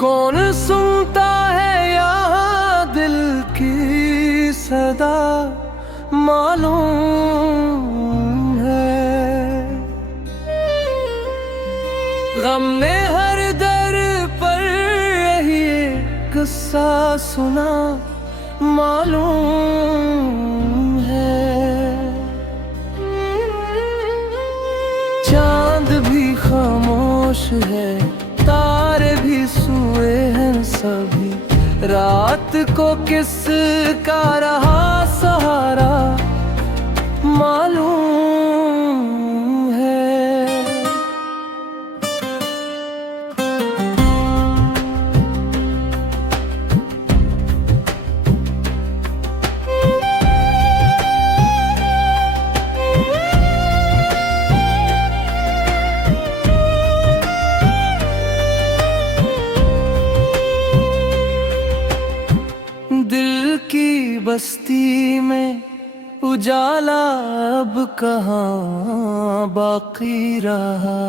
कौन सुनता है यहाँ दिल की सदा मालूम है। गम ने हर दर पर यही किस्सा सुना मालूम है। चांद भी खामोश है, तारे भी सोए हैं सभी, रात को किसका रहा सहारा मालूम है। दिल की बस्ती में उजाला अब कहाँ बाकी रहा।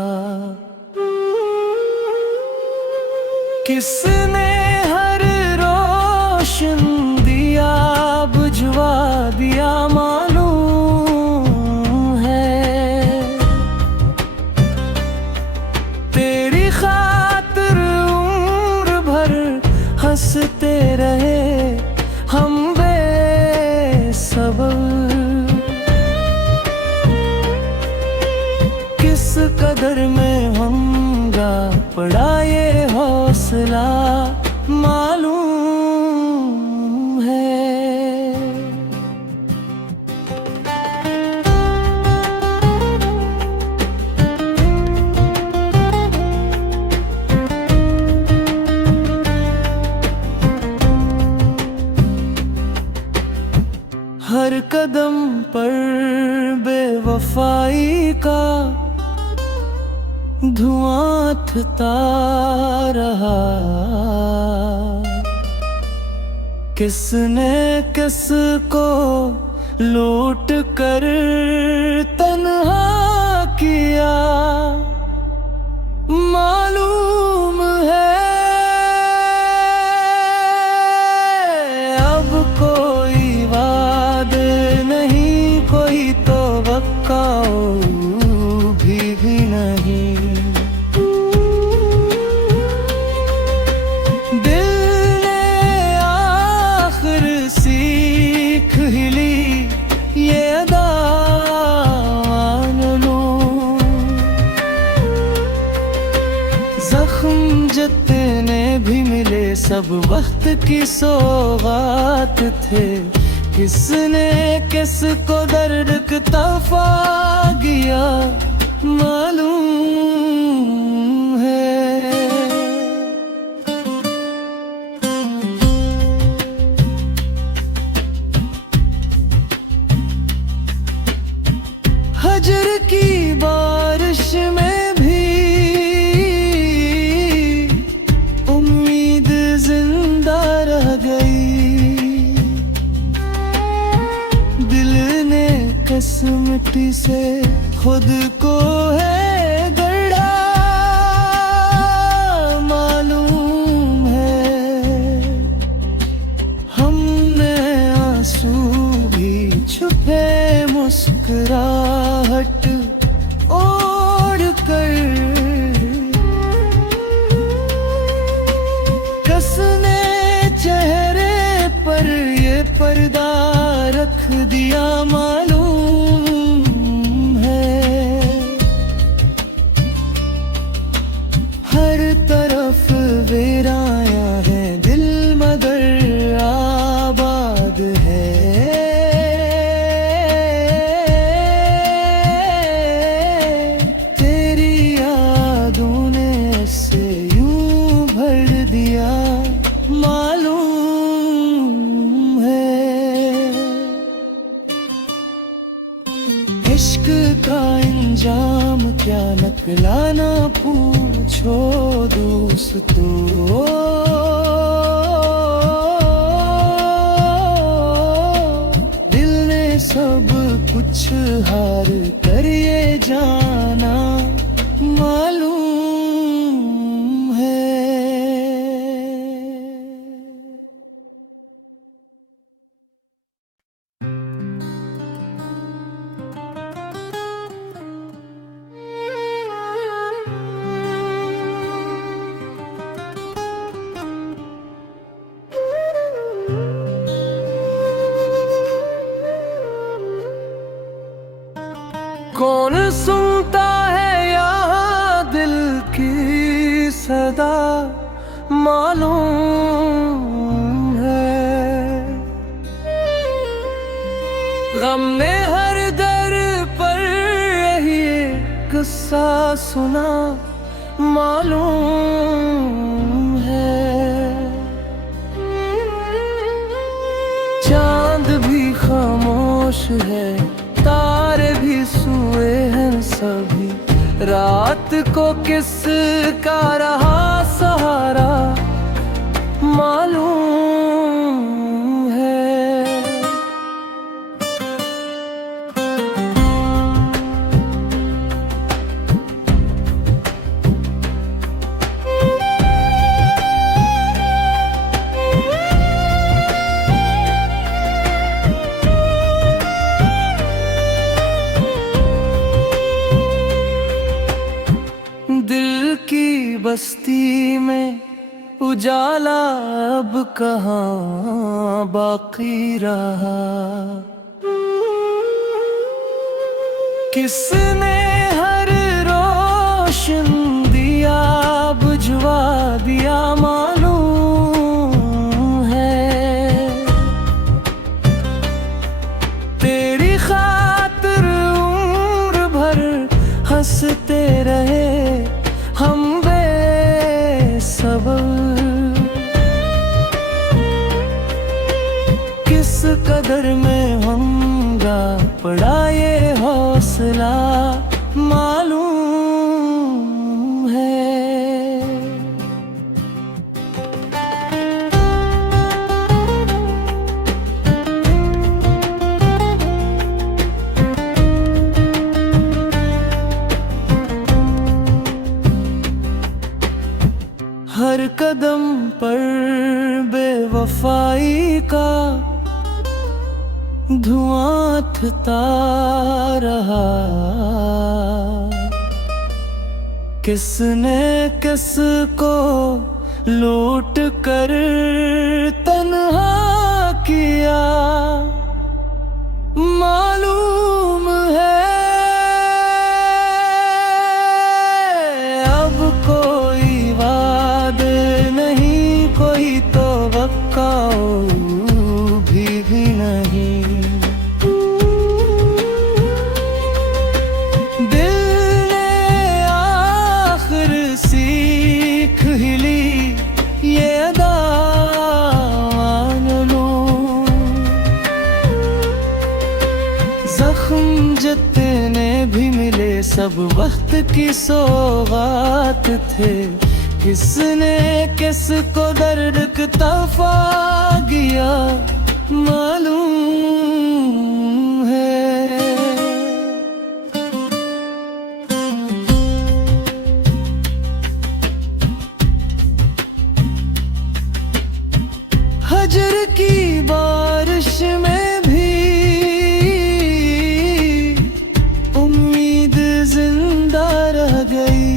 किसने हर रोशन दिया बुझवा दिया मालूम है। तेरी खातिर उम्र भर हंसते रहे हम बेसब्र। किस कदर में हमगा पड़ा ये हौसला मालूम है। हर कदम पर बेवफाई का धुआं उठता रहा। किसने किसको लूट कर तन्हा किया मालूम है। अब कोई वादे नहीं, कोई तवक्का भी नहीं। दिल ने आखिर सीख ही ली ये अदा मान लूं। जख्म जितने भी मिले सब वक्त की सौगात थे। किसने किसको दर्द का तोहफा दिया मालूम है। हजर की बारिश में भी उम्मीद जिंदा रह गई। दिल ने कसमटी से खुद को है गढ़ा मालूम है। हमने आंसू भी छुपे मुस्कुराहट ओढ़ कर। कसने चेहरे पर ये पर्दा रख दिया मालूम है। हर तरफ वीराया है दिल मगर आबाद है। तेरी यादों ने से यूं भर दिया मालूम है। इश्क का इंजाम क्या निकला ना पूछो दोस्तों। दिल ने सब कुछ हार कर ये जाना मालूम है। मालूम है। गम ने हर दर पर यही किस्सा सुना, मालूम है। चांद भी खामोश है, तारे भी सोए हैं सभी, रात को किसका रहा सहारा, मालूम है। दिल की बस्ती में उजाला अब कहाँ बाकी रहा, किसने हर रोशन दिया बुझवा दिया, मालूम है। तेरी खातिर उम्र भर हंसते रहे हम बेसब्र, किस कदर में हमगा पड़ा ये हौसला, मालूम है। हर कदम पर बेवफाई का धुआं उठता रहा, किसने किसको लूट कर तन्हा किया, मालूम है। अब कोई वादे नहीं, कोई तवक्का भी नहीं, दिल ने आखिर सीख ही ली ये अदा, मान लूं। जख्म जितने भी मिले सब वक्त की सौगात थे, किसने किसको दर्द तफा किया, मालूम है। हजर की बारिश में भी उम्मीद जिंदा रह गई,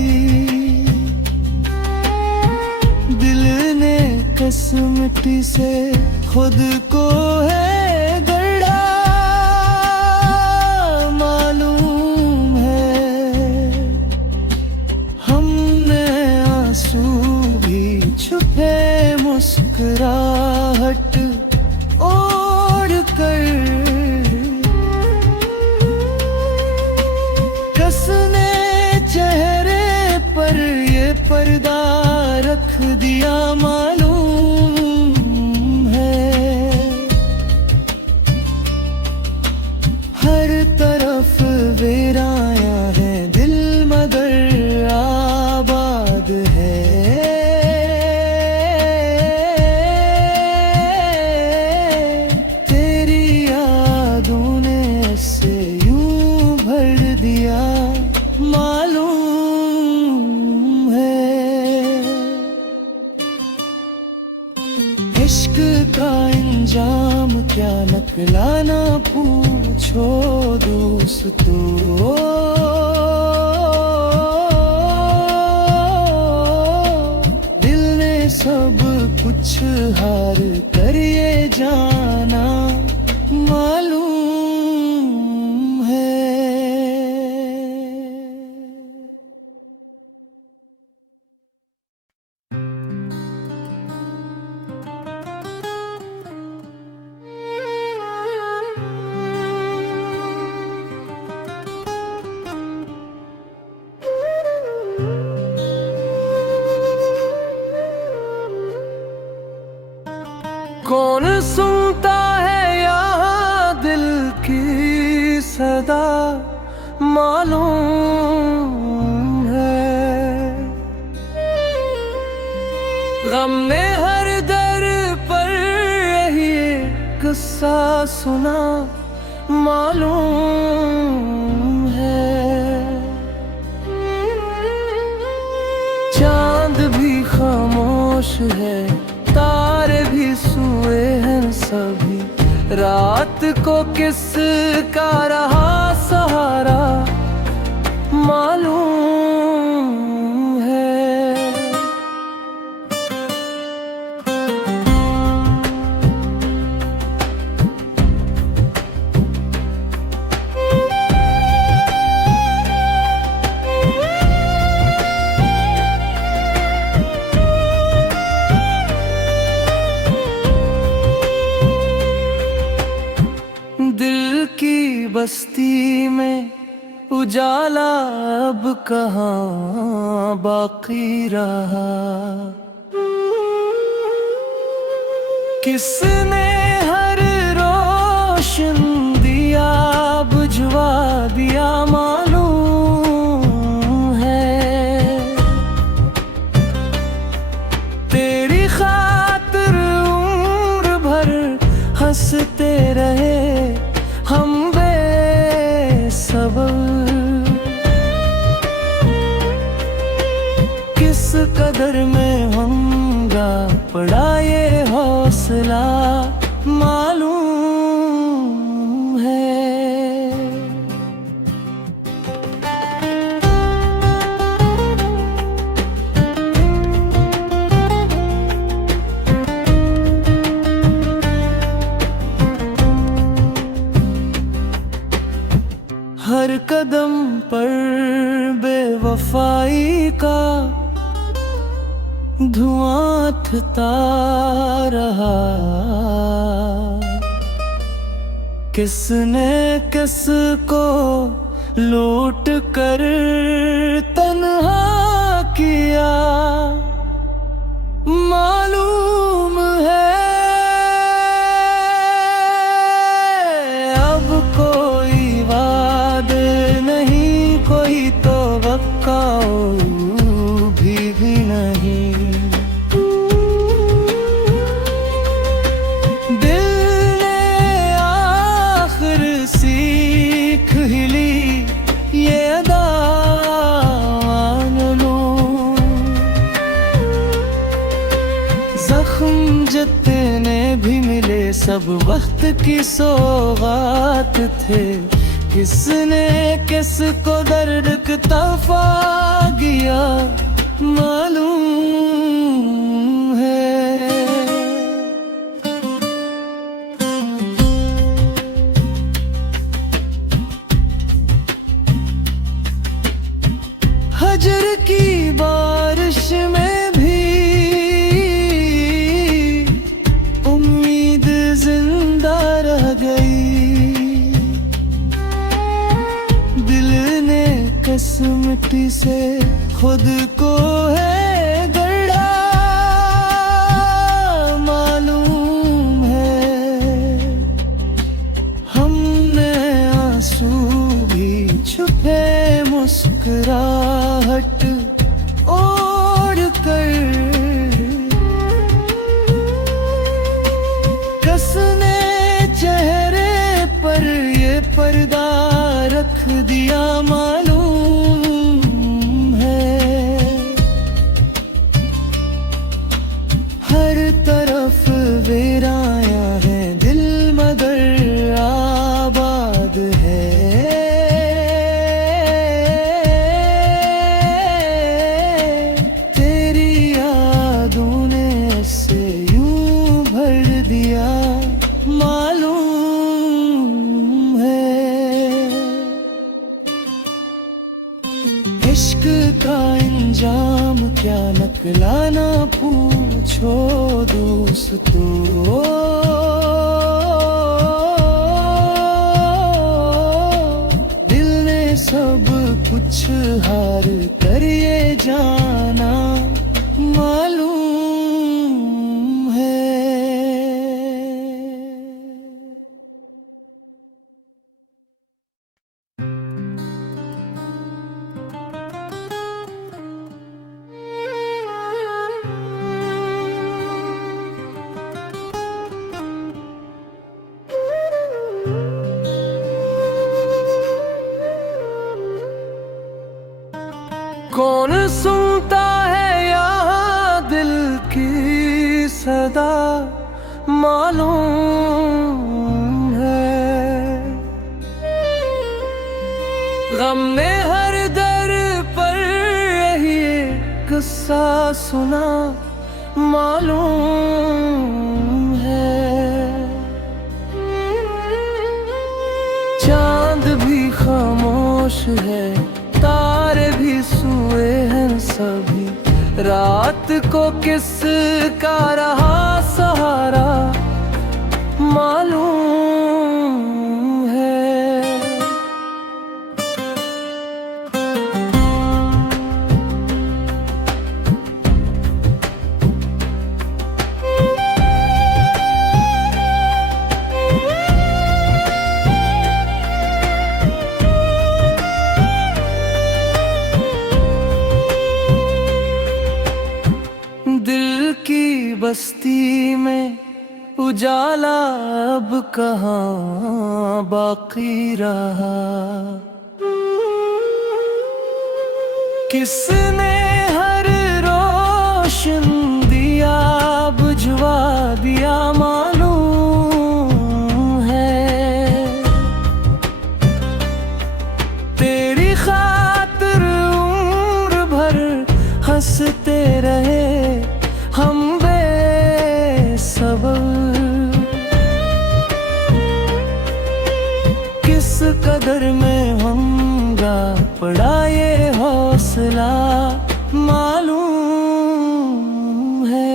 दिल ने कसमटी से खुद को है गढ़ा, मालूम है। हमने आंसू भी छुपे मुस्कुराहट ओढ़ कर, कसने चेहरे पर ये पर्दा रख दिया, मालूम है। हर तरफ वीराया है दिल मगर आबाद है, तेरी यादों ने ऐसे यूं भर दिया, मालूम है। इश्क का इंजाम क्या निकला ना पूछो दोस्तों, दिल ने सब कुछ हार कर ये जाना, मालूम है। कौन सुनता है यहाँ दिल की सदा मालूम है। गम ने हर दर पर यही किस्सा सुना मालूम है। चांद भी खामोश है, तारे भी सोए हैं सभी, रात को किसका रहा सहारा मालूम है। दिल की बस्ती में उजाला अब कहाँ बाकी रहा। किसने हर रोशन दिया बुझवा दिया मालूम है। तेरी खातिर उम्र भर हंसते रहे हम बेसब्र। किस कदर में महंगा पड़ा ये हौसला मालूम है। हर कदम पर बेवफाई का धुआं उठता रहा। किसने किसको लूट कर तन्हा किया मालूम है। अब कोई वादे नहीं, कोई तवक्का भी नहीं। दिल ने आखिर सीख ही ली ये अदा मान लूं। जख्म जितने भी मिले सब वक्त की सौगात थे। किसने किसको दर्द तफा गया मालूम है। हजर की बारिश में भी उम्मीद जिंदा रह गई। दिल ने कसम मिट्टी से खुद को है गढ़ा मालूम है। हमने आंसू भी छुपे मुस्कुराहट ओढ़ कर। कसने चेहरे पर ये पर्दा रख दिया मालूम है। हर तरफ वीराया है दिल मगर आबाद है। तेरी यादों ने से यूं भर दिया मालूम है। इश्क का इंजाम क्या नकलाना पूछो दोस्तों। दिल ने सब कुछ हार कर ये जाना मालूम है। कौन सुनता है यहाँ दिल की सदा मालूम है। गम में हर दर पर यही किस्सा सुना मालूम है। चांद भी खामोश है, तारे भी सोए हैं सभी, रात को किसका रहा सहारा मालूम है। दिल की बस्ती में उजाला अब कहाँ बाकी रहा। किसने हर रोशन दिया बुझवा दिया मालूम है। तेरी खातिर उम्र भर हंसते रहे हम बेसब्र। किस कदर में होगा पड़ा ये हौसला मालूम है।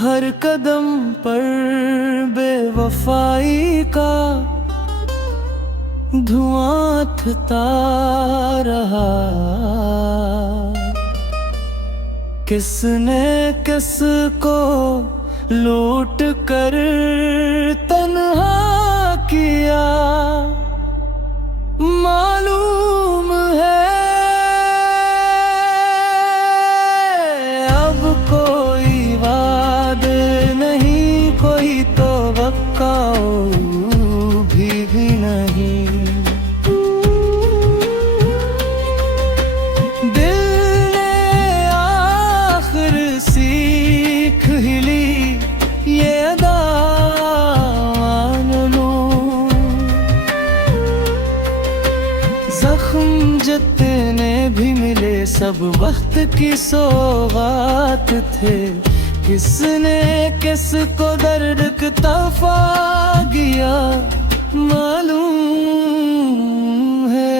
हर कदम पर बेवफाई का धुआं उठता रहा। किसने किसको लूट कर तन्हा किया मालूम है। अब कोई वादे नहीं, कोई तवक्का भी नहीं। दिल ने आखिर सीख ही ली ये अदा मान लूं। जख्म जितने भी मिले सब वक्त की सौगात थे। किसने किसको दर्द तफा गया मालूम है।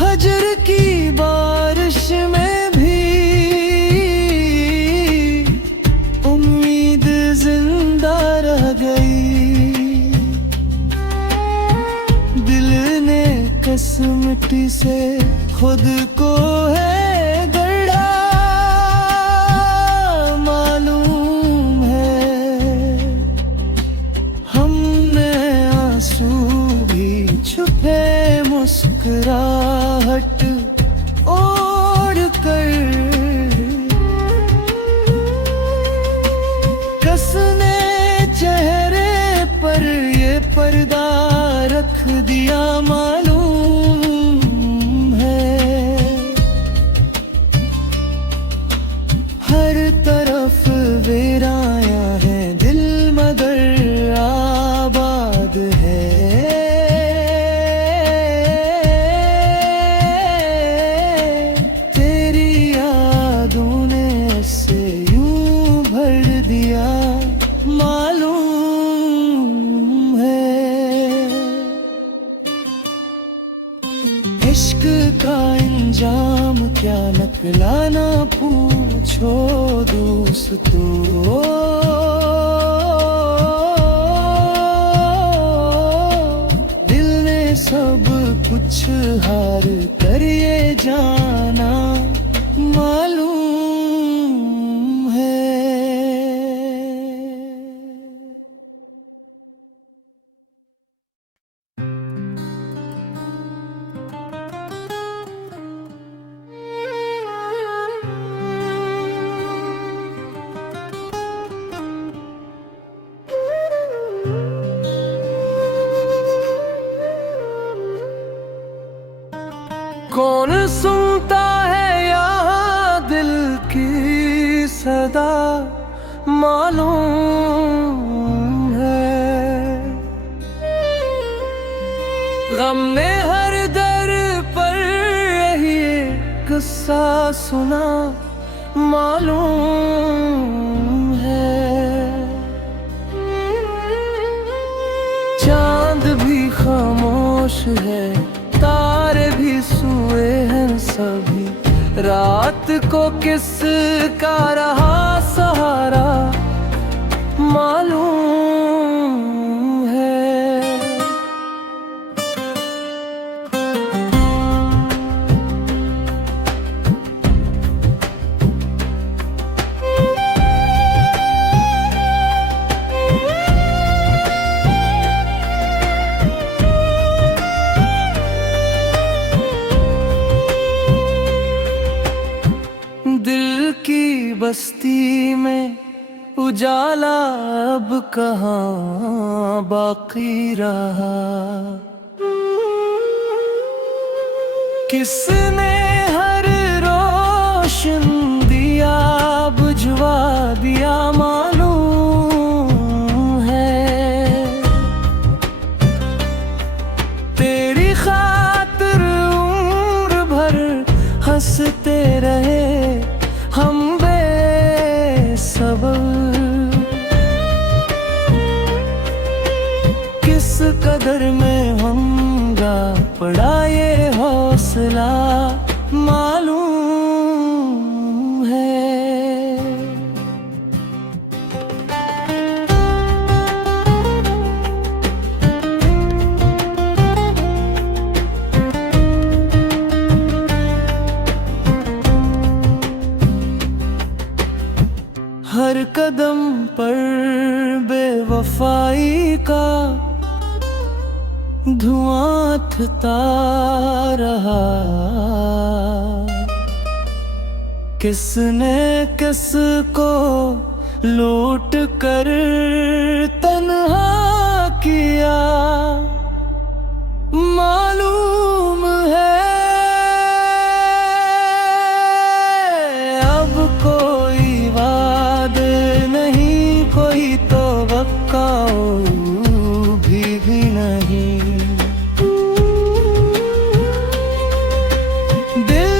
हजर की बारिश में भी उम्मीद जिंदा रह गई। दिल ने कस मिट्टी से खुद को है गढ़ा मालूम है। हमने आंसू भी छुपे मुस्कुराहट ओढ़ कर। कसने चेहरे पर ये पर्दा रख दिया मालूम है। हर तरफ वीराया है दिल मगर आबाद है। तेरी यादों ने ऐसे यूं भर दिया मालूम है। इश्क का इंजाम क्या नकलाना पूछो दोस्तों। दिल ने सब कुछ हार कर ये जाना मालूम है। कौन सुनता है यहाँ दिल की सदा मालूम है। गम में हर दर पर यही किस्सा सुना मालूम है। चांद भी खामोश है, तारे भी सोए हैं सभी, रात को किसका रहा सहारा मालूम है। दिल की बस्ती में उजाला अब कहाँ बाकी रहा। किसने हर रोशन दिया बुझवा दिया मालूम है। तेरी खातिर उम्र भर हंसते रहे हम बेसब्र। किस कदर में होगा पड़ा ये हौसला मालूम है। हर कदम पर बेवफाई का धुआं उठता रहा। किसने किसको लूट कर तन्हा किया मालूम है। अब कोई वादे नहीं, कोई तवक्का भी नहीं। दिल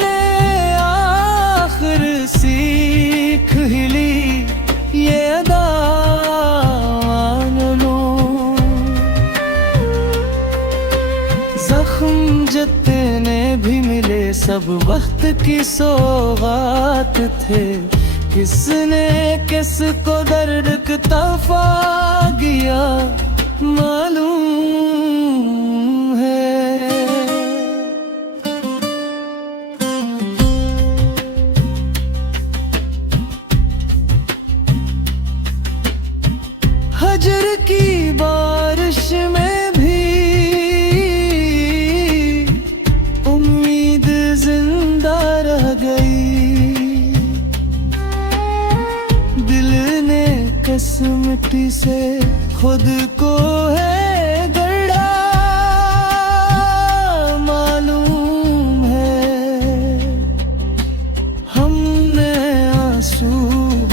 ने आखिर सीख ही ली ये अदा मान लूं। जख्म जितने भी मिले सब वक्त की सौगात थे। किसने किसको दर्द तफा गया मालूम है। हजर की बारिश में भी उम्मीद जिंदा रह गई। दिल ने कसमटी से खुद को है गढ़ा मालूम है। हमने आंसू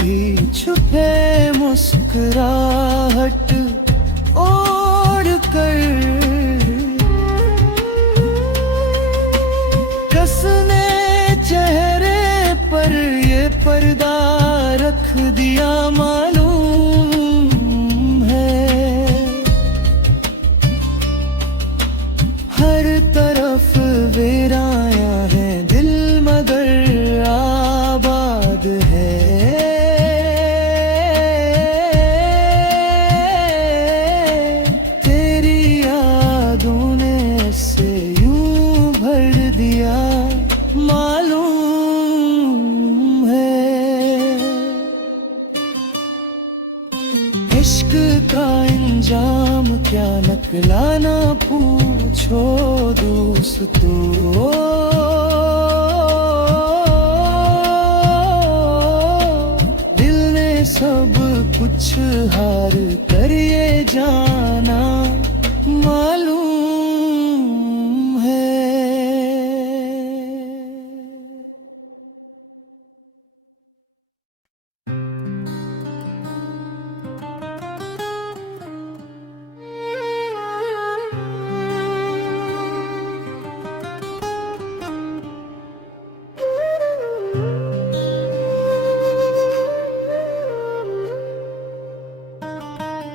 भी छुपे मुस्कुराहट ओढ़ कर। कसने चेहरे पर ये पर्दा रख दिया मालूम है। हर तरफ वीराया है दिल मगर आबाद है। तेरी यादों ने से यूं भर दिया मालूम है। इश्क का इंजाम क्या निकला ना पूछो दोस्तों। दिल ने सब कुछ हार कर ये जाना मालूम है।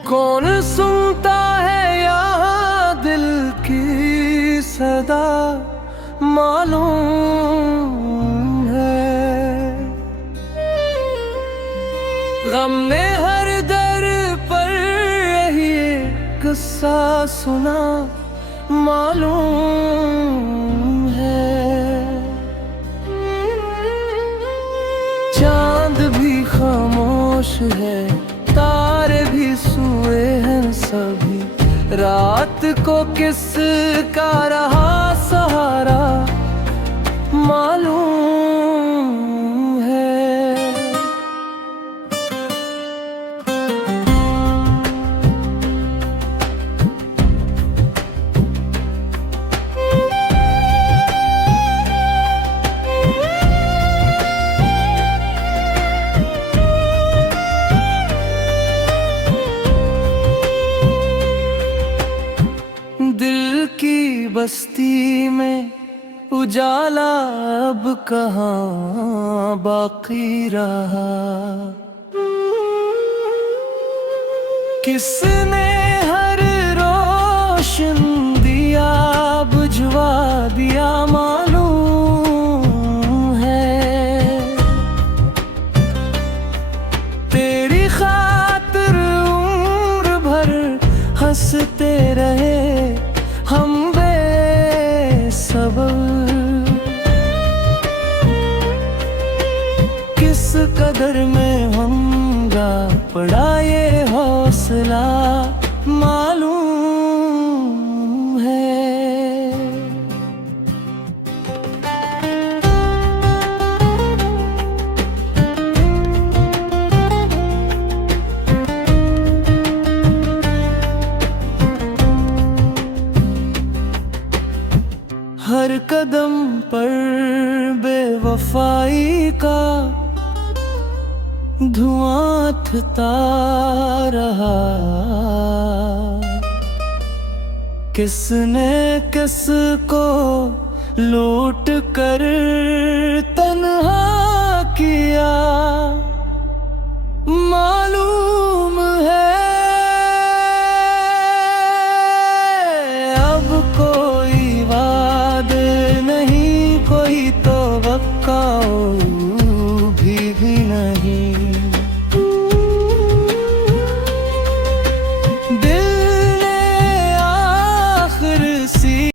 कौन सुनता है यहाँ दिल की सदा, मालूम है। गम ने हर दर पर यही किस्सा सुना, मालूम है। चांद भी खामोश है, तारे भी सोए हैं सभी, रात को किसका रहा सहारा, मालूम है। दिल की बस्ती में उजाला अब कहाँ बाकी रहा, किसने हर रोशन दिया बुझवा दिया, मालूम है। तेरी खातिर उम्र भर हंसते रहे हम बेसब्र, किस कदर में हमगा पड़ा ये हौसला, मालूम है। हर कदम पर बेवफाई का धुआं उठता रहा, किसने किसको लूट कर तन्हा किया, मालूम